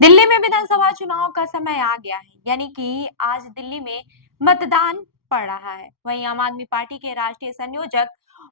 दिल्ली में विधानसभा चुनाव का समय आ गया है, यानी कि आज दिल्ली में मतदान पड़ रहा है। वहीं आम आदमी पार्टी के राष्ट्रीय संयोजक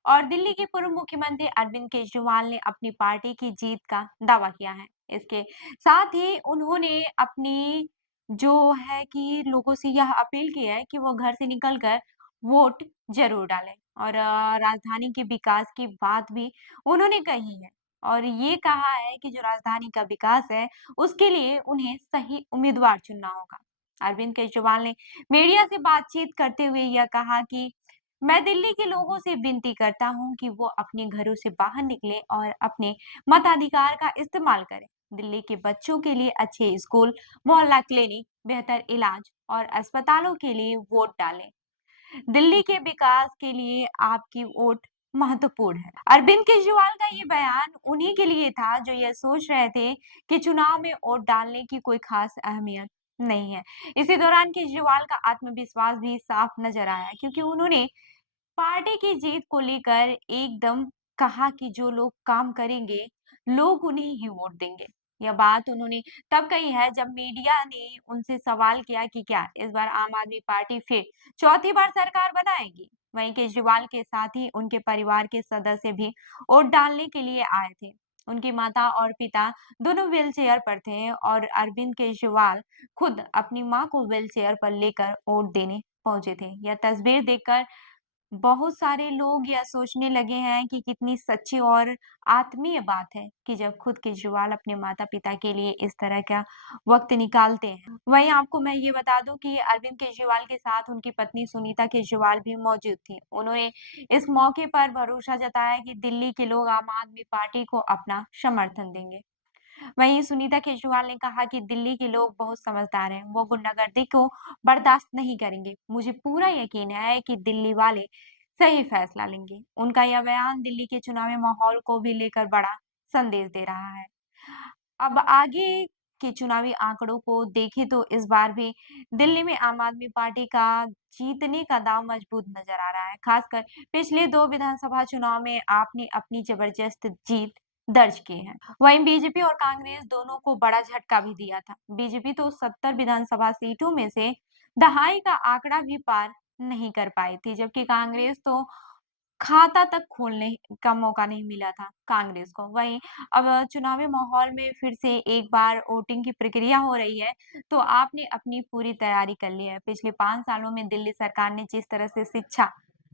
और दिल्ली के पूर्व मुख्यमंत्री अरविंद केजरीवाल ने अपनी पार्टी की जीत का दावा किया है। इसके साथ ही उन्होंने अपनी जो है कि लोगों से यह अपील की है कि वो घर से निकलकर वोट जरूर डालें और राजधानी के विकास की बात भी उन्होंने कही है और ये कहा है कि जो राजधानी का विकास है उसके लिए उन्हें सही उम्मीदवार चुनना होगा। अरविंद केजरीवाल ने मीडिया से बातचीत करते हुए यह कहा कि मैं दिल्ली के लोगों से विनती करता हूं कि वो अपने घरों से बाहर निकलें और अपने मताधिकार का इस्तेमाल करें। दिल्ली के बच्चों के लिए अच्छे स्कूल, मोहल्ला क्लिनिक, बेहतर इलाज और अस्पतालों के लिए वोट डालें। दिल्ली के विकास के लिए आपकी वोट महत्वपूर्ण है। अरविंद केजरीवाल का ये बयान उन्हीं के लिए था जो ये सोच रहे थे कि चुनाव में वोट डालने की कोई खास अहमियत नहीं है। इसी दौरान केजरीवाल का आत्मविश्वास भी साफ नजर आया क्योंकि उन्होंने पार्टी की जीत को लेकर एकदम कहा कि जो लोग काम करेंगे, लोग उन्हें ही वोट देंगे। यह बात उन्होंने तब कही है जब मीडिया ने उनसे सवाल किया कि क्या इस बार आम आदमी पार्टी फिर चौथी बार सरकार बनाएगी। वहीं केजरीवाल के साथ ही उनके परिवार के सदस्य भी वोट डालने के लिए आए थे। उनकी माता और पिता दोनों व्हील चेयर पर थे और अरविंद केजरीवाल खुद अपनी मां को व्हील चेयर पर लेकर वोट देने पहुंचे थे। यह तस्वीर देखकर बहुत सारे लोग यह सोचने लगे हैं कि कितनी सच्ची और आत्मीय बात है कि जब खुद केजरीवाल अपने माता-पिता के लिए इस तरह का वक्त निकालते हैं। वहीं आपको मैं ये बता दूं कि अरविंद केजरीवाल के साथ उनकी पत्नी सुनीता केजरीवाल भी मौजूद थी। उन्होंने इस मौके पर भरोसा जताया कि दिल्ली के लोग आम आदमी पार्टी को अपना समर्थन देंगे। वहीं सुनीता केजरीवाल ने कहा कि दिल्ली के लोग बहुत समझदार हैं, वो गुंडागर्दी को बर्दाश्त नहीं करेंगे। मुझे पूरा यकीन है कि दिल्ली वाले सही फैसला लेंगे। उनका यह बयान दिल्ली के चुनावी माहौल को भी लेकर बड़ा संदेश दे रहा है। अब आगे के चुनावी आंकड़ों को देखें तो इस बार भी दिल्ली में आम आदमी पार्टी का जीतने का दांव मजबूत नजर आ रहा है। खासकर पिछले 2 विधानसभा चुनाव में आपने अपनी जबरदस्त जीत दर्ज की है। वहीं बीजेपी और कांग्रेस दोनों को बड़ा झटका भी दिया था। बीजेपी तो 70 विधानसभा सीटों में से दहाई का आंकड़ा भी पार नहीं कर पाई थी, जबकि कांग्रेस तो खाता तक खोलने का मौका नहीं मिला था कांग्रेस को। वहीं अब चुनावी माहौल में फिर से एक बार वोटिंग की प्रक्रिया हो रही है, तो आपने अपनी पूरी तैयारी कर ली है। पिछले 5 सालों में दिल्ली सरकार ने जिस तरह से शिक्षा,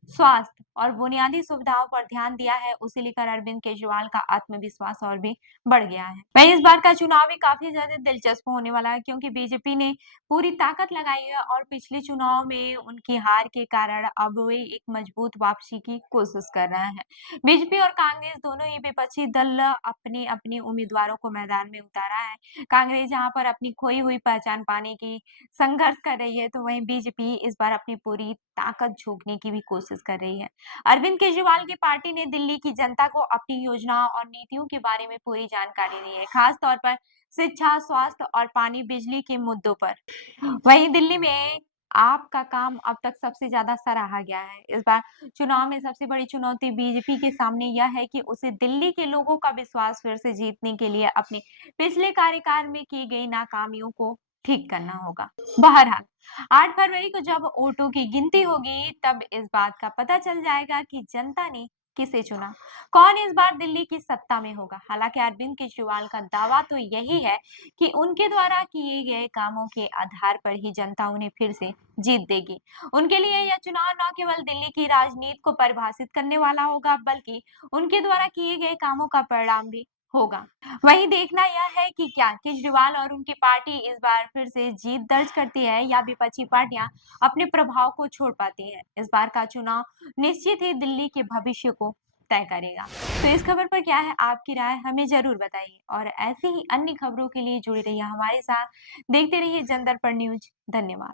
स्वास्थ्य और बुनियादी सुविधाओं पर ध्यान दिया है, उसे लेकर अरविंद केजरीवाल का आत्मविश्वास और भी बढ़ गया है। वहीं इस बार का चुनाव भी काफी ज्यादा दिलचस्प होने वाला है क्योंकि बीजेपी ने पूरी ताकत लगाई है और पिछले चुनाव में उनकी हार के कारण अब वे एक मजबूत वापसी की कोशिश कर रहे हैं। बीजेपी और कांग्रेस दोनों ही विपक्षी दल अपने अपने उम्मीदवारों को मैदान में उतारा है। कांग्रेस जहां पर अपनी खोई हुई पहचान पाने की संघर्ष कर रही है, तो वहीं बीजेपी इस बार अपनी पूरी ताकत झोंकने की भी कोशिश कर रही है। अरविंद केजरीवाल की पार्टी ने दिल्ली की जनता को अपनी योजनाओं और नीतियों के बारे में पूरी जानकारी दी है, खास तौर पर शिक्षा, स्वास्थ्य और पानी, बिजली के मुद्दों पर। वहीं दिल्ली में आपका काम अब तक सबसे ज्यादा सराहा गया है। इस बार चुनाव में सबसे बड़ी चुनौती बीजेपी के सामने यह है कि उसे दिल्ली के लोगों का विश्वास फिर से जीतने के लिए अपने पिछले कार्यकाल में की गई नाकामियों को ठीक करना होगा। बहरहाल 8 फरवरी को जब वोटों की गिनती होगी तब इस बात का पता चल जाएगा कि जनता ने किसे चुना, कौन इस बार दिल्ली की सत्ता में होगा। हालांकि अरविंद केजरीवाल का दावा तो यही है कि उनके द्वारा किए गए कामों के आधार पर ही जनता उन्हें फिर से जीत देगी। उनके लिए यह चुनाव न केवल दिल्ली की राजनीति को परिभाषित करने वाला होगा, बल्कि उनके द्वारा किए गए कामों का परिणाम भी होगा। वहीं देखना यह है कि क्या केजरीवाल और उनकी पार्टी इस बार फिर से जीत दर्ज करती है या विपक्षी पार्टियां अपने प्रभाव को छोड़ पाती हैं। इस बार का चुनाव निश्चित ही दिल्ली के भविष्य को तय करेगा। तो इस खबर पर क्या है आपकी राय, हमें जरूर बताइए और ऐसी ही अन्य खबरों के लिए जुड़े रहिए हमारे साथ। देखते रहिए जन दर्पण न्यूज। धन्यवाद।